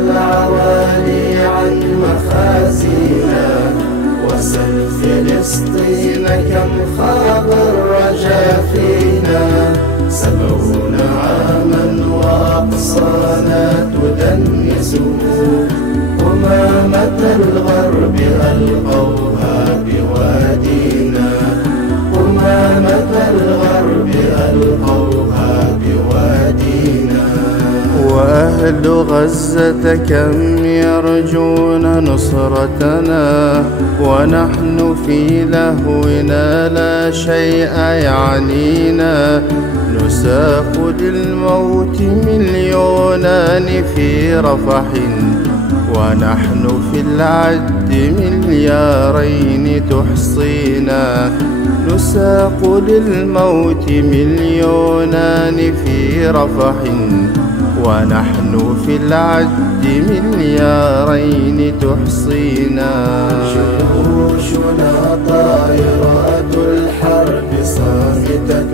العوالي عن مخازينا، وسل فلسطين كم خاب الرجا فينا. 70 عاما وأقصانا تدنس، قمامة الغرب ألقوها بوادينا، قمامة الغرب ألقوها بوادينا. وأهل غزة كم يرجون نصرتنا، ونحن في لهونا لا شيء يعنينا. نساق للموت مليونان في رفح، ونحن في العد مليارين تحصينا. نساق للموت مليونان في رفح، ونحن في العد مليارين تحصينا. جيوشنا طائرات الحرب صامتة،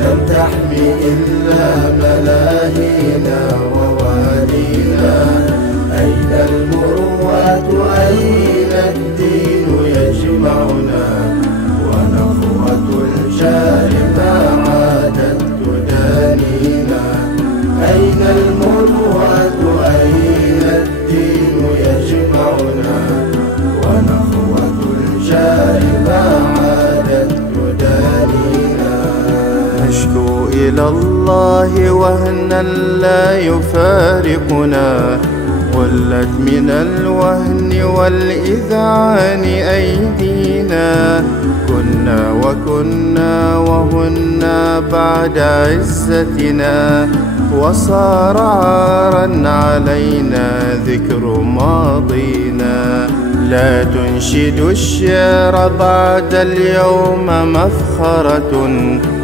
لم تحمي إلا ملاهينا ووالينا. أين المروءة أين الدين يجمعنا، ونخوة الجار ما عادت تدانينا. أين المروءة أين الدين يجمعنا، ونخوة الجار ما عادت تدانينا. نشكو إلى الله وهنا لا يفارقنا، ولت من الوهن والإذعان أيدينا. كنا وكنا وهنا بعد عزتنا، وصار عارا علينا ذكر ماضينا. لا تنشد الشعر بعد اليوم مفخرة،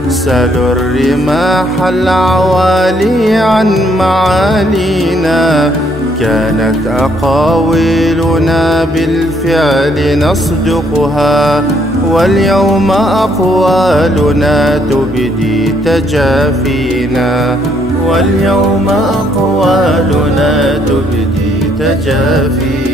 سلوا الرماح العوالي عن معالينا. كانت أقاويلنا بالفعل نصدقها، واليوم أقوالنا تبدي تجافينا. واليوم أقوالنا تبدي تجافينا.